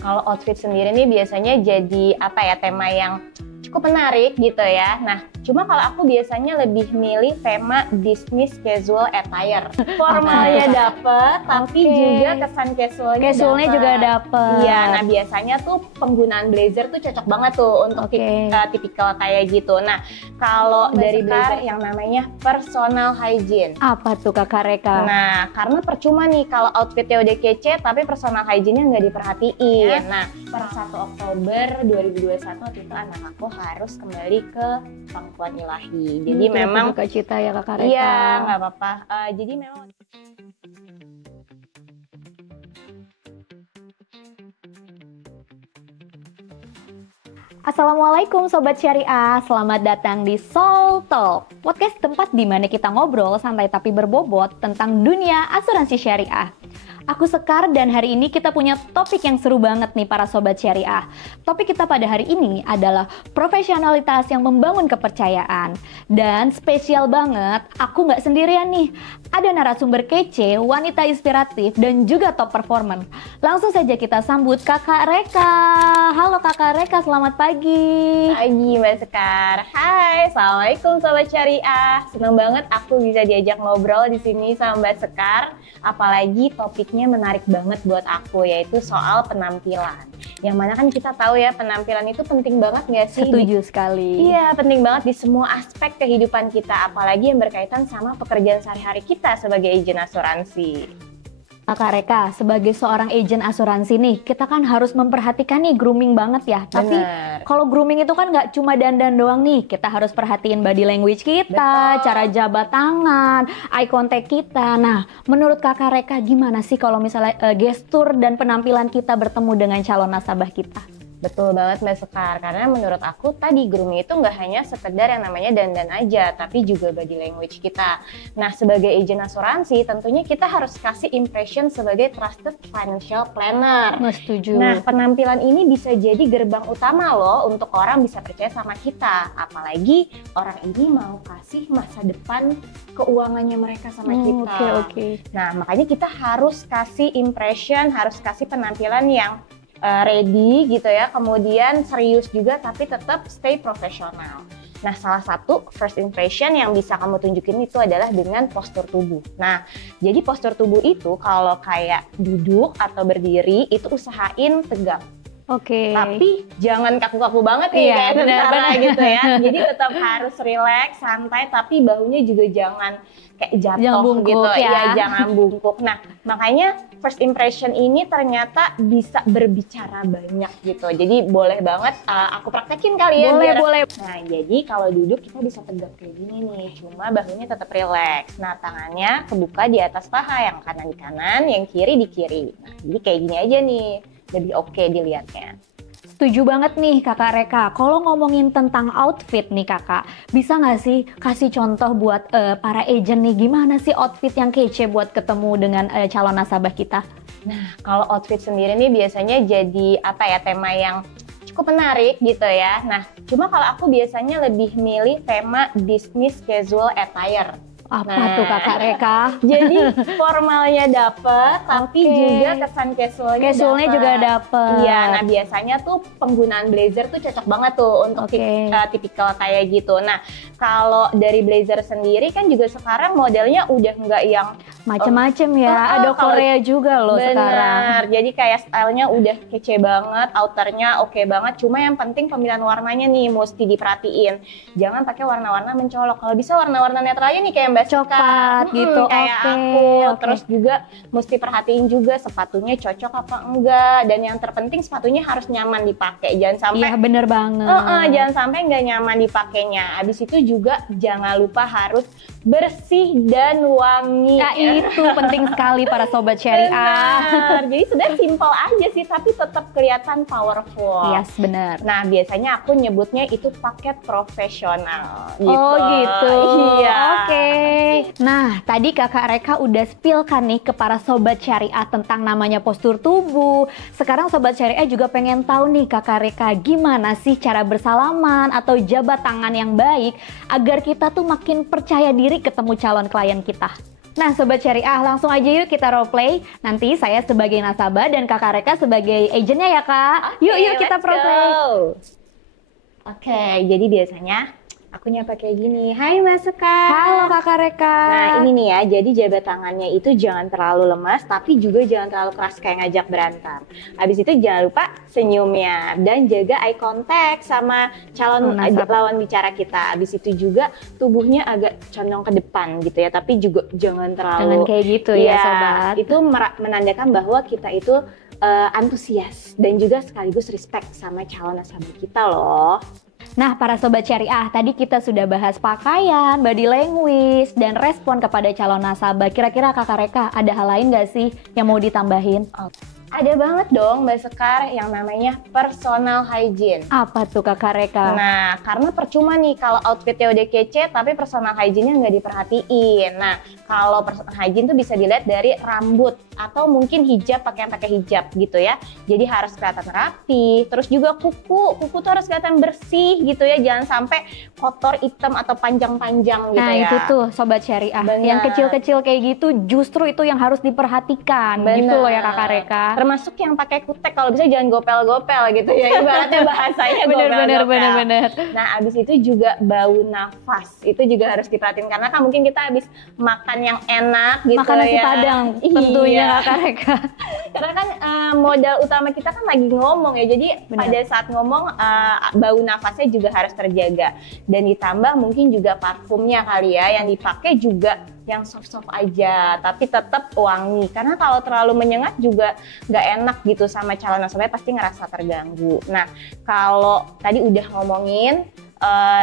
Kalau outfit sendiri nih biasanya jadi tema yang cukup menarik gitu ya. Nah, cuma kalau aku biasanya lebih milih tema business casual attire. Formalnya dapet, tapi juga kesan casualnya juga dapet. Iya, nah biasanya tuh penggunaan blazer tuh cocok banget tuh untuk tipikal kayak gitu. Nah, kalau dari blazer yang namanya personal hygiene. Apa tuh Kakak Reka? Nah, karena percuma nih kalau outfitnya udah kece tapi personal hygiene-nya nggak diperhatiin. Nah, per 1 Oktober 2021 waktu itu anak aku harus kembali ke pangkuan ilahi. Jadi memang buka cita ya Kakak Reka. Iya, nggak apa-apa. Jadi memang Assalamualaikum Sobat Syariah, selamat datang di Soul Talk, podcast tempat di mana kita ngobrol santai tapi berbobot tentang dunia asuransi syariah. Aku Sekar dan hari ini kita punya topik yang seru banget nih para Sobat Syariah. Topik kita pada hari ini adalah profesionalitas yang membangun kepercayaan. Dan spesial banget, aku nggak sendirian nih. Ada narasumber kece, wanita inspiratif, dan juga top performer. Langsung saja kita sambut Kakak Reka. Halo Kakak Reka, selamat pagi. Pagi Mbak Sekar. Hai, Assalamualaikum Sobat Syariah. Senang banget aku bisa diajak ngobrol di sini sama Mbak Sekar. Apalagi topiknya menarik banget buat aku, yaitu soal penampilan. Yang mana kan kita tahu ya, penampilan itu penting banget nggak sih? Setuju sekali. Iya, penting banget di semua aspek kehidupan kita, apalagi yang berkaitan sama pekerjaan sehari-hari kita sebagai agen asuransi. Kakak Reka, sebagai seorang agen asuransi nih, kita kan harus memperhatikan nih grooming banget ya. Tapi kalau grooming itu kan nggak cuma dandan doang nih, kita harus perhatiin body language kita, cara jabat tangan, eye contact kita. Nah, menurut Kakak Reka gimana sih kalau misalnya gestur dan penampilan kita bertemu dengan calon nasabah kita? Betul banget Mbak Sekar, karena menurut aku tadi grooming itu nggak hanya sekedar yang namanya dandan aja, tapi juga body language kita. Nah, sebagai agen asuransi tentunya kita harus kasih impression sebagai trusted financial planner. Setuju. Nah, penampilan ini bisa jadi gerbang utama loh untuk orang bisa percaya sama kita. Apalagi orang ini mau kasih masa depan keuangannya mereka sama kita. Nah, makanya kita harus kasih impression, harus kasih penampilan yang ready gitu ya, kemudian serius juga tapi tetap stay profesional. Nah, salah satu first impression yang bisa kamu tunjukin itu adalah dengan postur tubuh. Nah, jadi postur tubuh itu kalau kayak duduk atau berdiri itu usahain tegak. Tapi jangan kaku-kaku banget nih kayak tentara gitu ya. Jadi tetap harus relax, santai, tapi bahunya juga jangan kayak jatuh bungkuk, gitu ya, jangan bungkuk. Nah, makanya first impression ini ternyata bisa berbicara banyak gitu. Jadi boleh banget aku praktekin kali ya. Boleh. Nah, jadi kalau duduk kita bisa tegak kayak gini nih, cuma bahunya tetap relax. Nah, tangannya kebuka di atas paha, yang kanan di kanan, yang kiri di kiri. Nah, jadi kayak gini aja nih, lebih oke dilihatnya. Setuju banget nih Kakak Reka. Kalau ngomongin tentang outfit nih Kakak, bisa nggak sih kasih contoh buat para agent nih, gimana sih outfit yang kece buat ketemu dengan calon nasabah kita? Nah, kalau outfit sendiri nih biasanya jadi tema yang cukup menarik gitu ya. Nah, cuma kalau aku biasanya lebih milih tema business casual attire. Apa tuh Kakak Reka? Jadi formalnya dapet, tapi juga kesan casualnya juga dapet. Iya, nah biasanya tuh penggunaan blazer tuh cocok banget tuh untuk tipikal kayak gitu. Nah, kalau dari blazer sendiri kan juga sekarang modelnya udah nggak yang macem-macem ya, ada Korea juga loh sekarang. Jadi kayak stylenya udah kece banget, outernya oke banget. Cuma yang penting pemilihan warnanya nih mesti diperhatiin. Jangan pakai warna-warna mencolok. Kalau bisa warna-warna netral aja nih kayak Mbak coklat gitu, kayak aku. Terus juga mesti perhatiin juga sepatunya cocok apa enggak, dan yang terpenting sepatunya harus nyaman dipakai. Jangan sampai bener banget. Jangan sampai nggak nyaman dipakainya. Habis itu juga jangan lupa harus bersih dan wangi. Nah, itu penting sekali para Sobat Syariah. Jadi sebenarnya simple aja sih, tapi tetap kelihatan powerful. Yes, benar. Nah, biasanya aku nyebutnya itu paket profesional. Gitu. Oh gitu. Iya. Nah, tadi Kakak Reka udah spill kan nih ke para Sobat Syariah tentang namanya postur tubuh. Sekarang Sobat Syariah juga pengen tahu nih Kakak Reka, gimana sih cara bersalaman atau jabat tangan yang baik agar kita tuh makin percaya diri ketemu calon klien kita? Nah Sobat Syariah, langsung aja yuk kita role play. Nanti saya sebagai nasabah dan Kakak Reka sebagai agennya ya Kak. Yuk kita role play. Oke, jadi biasanya aku nyapa kayak gini. Hai Mas Sekar. Halo Kakak Reka. Nah ini nih ya, jadi jabat tangannya itu jangan terlalu lemas, tapi juga jangan terlalu keras kayak ngajak berantem. Habis itu jangan lupa senyumnya dan jaga eye contact sama calon lawan bicara kita. Habis itu juga tubuhnya agak condong ke depan gitu ya, tapi juga jangan terlalu kayak gitu ya Sobat. Itu menandakan bahwa kita itu antusias dan juga sekaligus respect sama calon nasabah kita loh. Nah, para Sobat Syariah, tadi kita sudah bahas pakaian, body language, dan respon kepada calon nasabah. Kira-kira Kakak Reka ada hal lain nggak sih yang mau ditambahin? Ada banget dong Mbak Sekar yang namanya personal hygiene. Apa tuh Kakak Reka? Nah, karena percuma nih kalau outfitnya udah kece tapi personal hygiene-nya nggak diperhatiin. Nah, kalau personal hygiene tuh bisa dilihat dari rambut atau mungkin hijab, pakai hijab gitu ya. Jadi harus kelihatan rapi. Terus juga kuku tuh harus kelihatan bersih gitu ya. Jangan sampai kotor, hitam atau panjang-panjang gitu ya. Nah, itu tuh Sobat Syariah. Bener. Yang kecil-kecil kayak gitu justru itu yang harus diperhatikan. Gitu loh ya Kakak Reka. Termasuk yang pakai kutek, kalau bisa jangan gopel-gopel gitu ya, ibaratnya bahasanya gopel-gopel. Bener. Nah abis itu juga bau nafas, itu juga harus diperhatiin karena kan mungkin kita habis makan yang enak gitu makan nasi ya. Padang tentunya Kakak Reka. Karena kan modal utama kita kan lagi ngomong ya, jadi pada saat ngomong bau nafasnya juga harus terjaga. Dan ditambah mungkin juga parfumnya kali ya, yang dipakai juga yang soft-soft aja, tapi tetap wangi. Karena kalau terlalu menyengat juga nggak enak gitu sama calon nasabah, pasti ngerasa terganggu. Nah, kalau tadi udah ngomongin,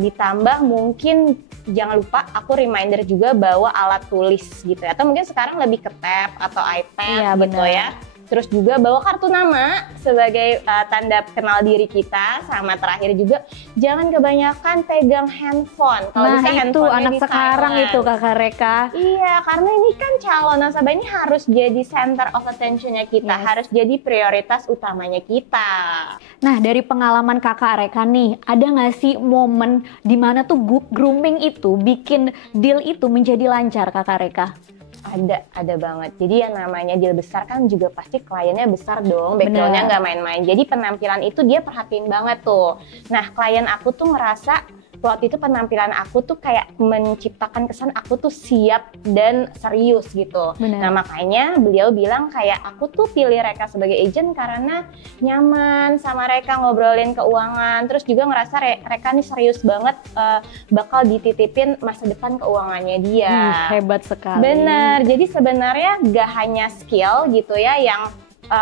ditambah mungkin jangan lupa aku reminder juga bawa alat tulis gitu ya. Atau mungkin sekarang lebih ke tab atau iPad gitu ya. Terus juga bawa kartu nama sebagai tanda kenal diri kita. Sama terakhir juga jangan kebanyakan pegang handphone. Kalau bisa itu anak sekarang itu Kakak Reka. Iya, karena ini kan calon nasabah ini harus jadi center of attention-nya kita, harus jadi prioritas utamanya kita. Nah, dari pengalaman Kakak Reka nih, ada nggak sih momen dimana tuh grooming itu bikin deal itu menjadi lancar Kakak Reka? Ada banget. Jadi yang namanya deal besar kan juga pasti kliennya besar dong, background-nya nggak main-main. Jadi penampilan itu dia perhatiin banget tuh. Nah, klien aku tuh ngerasa waktu itu penampilan aku tuh kayak menciptakan kesan aku tuh siap dan serius gitu. Nah makanya beliau bilang kayak aku tuh pilih Reka sebagai agent karena nyaman sama Reka ngobrolin keuangan. Terus juga ngerasa Reka nih serius banget bakal dititipin masa depan keuangannya dia. Hebat sekali. Bener, jadi sebenarnya gak hanya skill gitu ya yang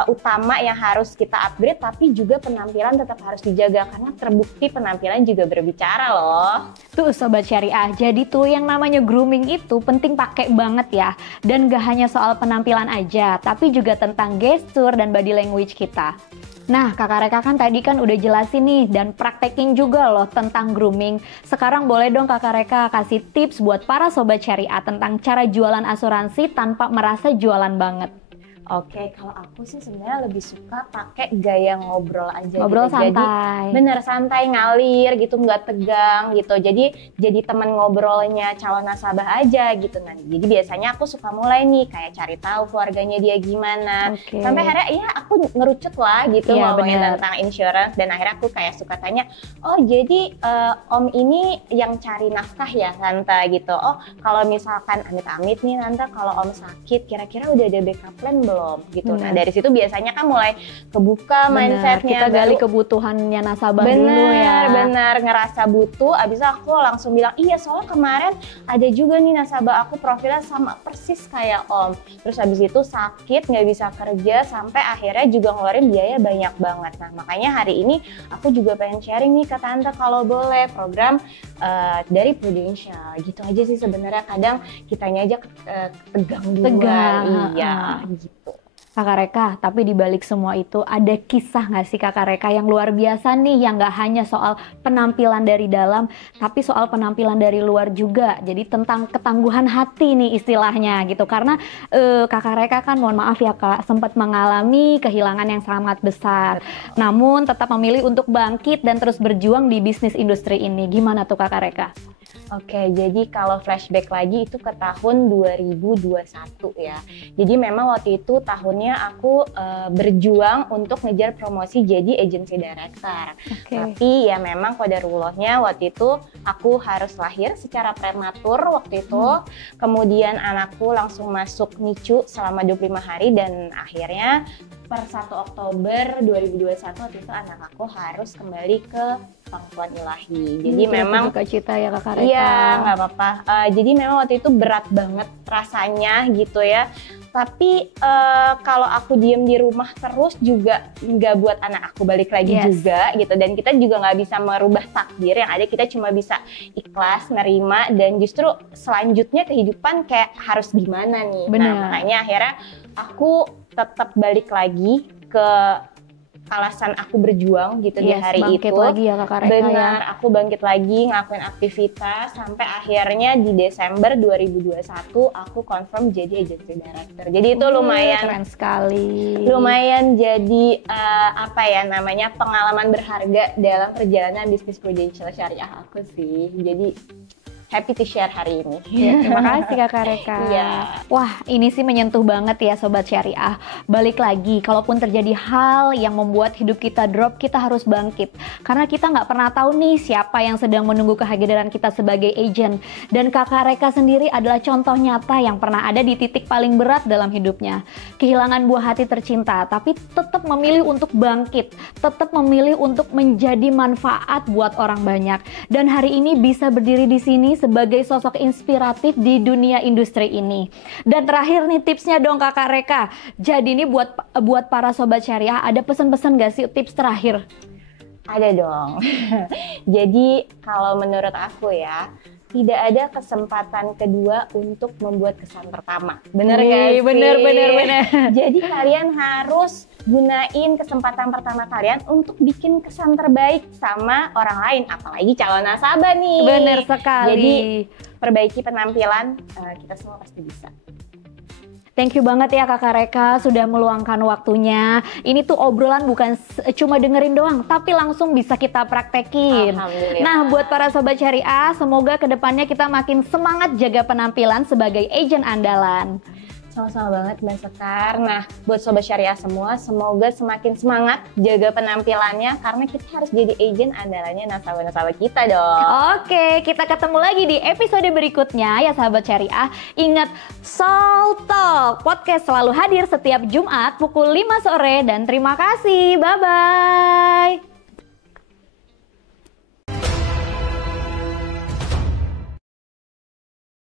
utama yang harus kita upgrade, tapi juga penampilan tetap harus dijaga karena terbukti penampilan juga berbicara loh. Tuh Sobat Syariah, jadi tuh yang namanya grooming itu penting pakai banget ya. Dan gak hanya soal penampilan aja, tapi juga tentang gestur dan body language kita. Nah Kakak Reka kan tadi kan udah jelasin nih dan praktekin juga loh tentang grooming. Sekarang boleh dong Kakak Reka kasih tips buat para Sobat Syariah tentang cara jualan asuransi tanpa merasa jualan banget. Oke, kalau aku sih sebenarnya lebih suka pakai gaya ngobrol aja. Ngobrol gitu. santai. Jadi bener santai, ngalir gitu, nggak tegang gitu. Jadi teman ngobrolnya calon nasabah aja gitu. Nah, jadi biasanya aku suka mulai nih kayak cari tahu keluarganya dia gimana. Sampai akhirnya ya aku ngerucut lah gitu ngomongin tentang insurance. Dan akhirnya aku kayak suka tanya, oh jadi om ini yang cari nafkah ya tante gitu. Oh kalau misalkan amit-amit nih tante, kalau om sakit kira-kira udah ada backup plan belum gitu. Nah dari situ biasanya kan mulai kebuka mindsetnya. Kita gali kebutuhannya nasabah dulu ya. Bener, ngerasa butuh. Abis itu aku langsung bilang, iya soalnya kemarin ada juga nih nasabah aku profilnya sama persis kayak om. Terus abis itu sakit, nggak bisa kerja, sampai akhirnya juga ngeluarin biaya banyak banget. Nah makanya hari ini aku juga pengen sharing nih ke tante kalau boleh program dari Prudential. Gitu aja sih sebenarnya, kadang kitanya aja tegang duluan. Iya gitu. Kakak Reka, tapi dibalik semua itu ada kisah nggak sih Kakak Reka yang luar biasa nih, yang nggak hanya soal penampilan dari dalam, tapi soal penampilan dari luar juga. Jadi tentang ketangguhan hati nih istilahnya gitu. Karena Kakak Reka kan mohon maaf ya Kak, sempat mengalami kehilangan yang sangat besar. Namun tetap memilih untuk bangkit dan terus berjuang di bisnis industri ini. Gimana tuh Kakak Reka? Oke, jadi kalau flashback lagi itu ke tahun 2021 ya. Jadi memang waktu itu tahunnya aku berjuang untuk ngejar promosi jadi agency director. Tapi ya memang qadarullahnya waktu itu aku harus lahir secara prematur waktu itu. Kemudian anakku langsung masuk NICU selama 25 hari dan akhirnya per 1 Oktober 2021 waktu itu anak aku harus kembali ke pangkuan ilahi. Jadi memang duka cita ya Kakak Reka. Iya, nggak apa-apa. Jadi memang waktu itu berat banget rasanya gitu ya. Tapi kalau aku diem di rumah terus juga nggak buat anak aku balik lagi juga gitu. Dan kita juga nggak bisa merubah takdir, yang ada kita cuma bisa ikhlas, nerima, dan justru selanjutnya kehidupan kayak harus gimana nih. Bener. Nah makanya akhirnya aku tetap balik lagi ke alasan aku berjuang gitu di hari bangkit itu. Lagi ya Kakak Reka. Benar, aku bangkit lagi ngelakuin aktivitas sampai akhirnya di Desember 2021 aku confirm jadi agency director. Jadi itu lumayan keren sekali. Lumayan jadi namanya pengalaman berharga dalam perjalanan bisnis Prudential Syariah aku sih. Jadi happy to share hari ini. Ya, terima kasih Kakak Reka. Wah, ini sih menyentuh banget ya Sobat Syariah. Balik lagi, kalaupun terjadi hal yang membuat hidup kita drop, kita harus bangkit. Karena kita nggak pernah tahu nih siapa yang sedang menunggu kehadiran kita sebagai agent. Dan Kakak Reka sendiri adalah contoh nyata yang pernah ada di titik paling berat dalam hidupnya. Kehilangan buah hati tercinta, tapi tetap memilih untuk bangkit. Tetap memilih untuk menjadi manfaat buat orang banyak. Dan hari ini bisa berdiri di sini sebagai sosok inspiratif di dunia industri ini. Dan terakhir nih tipsnya dong Kakak Reka. Jadi ini buat para Sobat Syariah, ada pesan-pesan gak sih tips terakhir? Ada dong. Jadi kalau menurut aku ya, tidak ada kesempatan kedua untuk membuat kesan pertama. Bener gak sih? Bener. Jadi kalian harus gunain kesempatan pertama kalian untuk bikin kesan terbaik sama orang lain, apalagi calon nasabah nih. Bener sekali. Jadi perbaiki penampilan, kita semua pasti bisa. Thank you banget ya Kakak Reka sudah meluangkan waktunya. Ini tuh obrolan bukan cuma dengerin doang, tapi langsung bisa kita praktekin. Nah, buat para Sobat Syariah, semoga kedepannya kita makin semangat jaga penampilan sebagai agent andalan. Sama-sama banget Mbak Sekar. Nah, buat Sobat Syariah semua, semoga semakin semangat jaga penampilannya karena kita harus jadi agent andalannya nasabah-nasabah kita dong. Oke, kita ketemu lagi di episode berikutnya ya Sahabat Syariah. Ingat, Soul Talk Podcast selalu hadir setiap Jumat pukul 5 sore dan terima kasih. Bye-bye.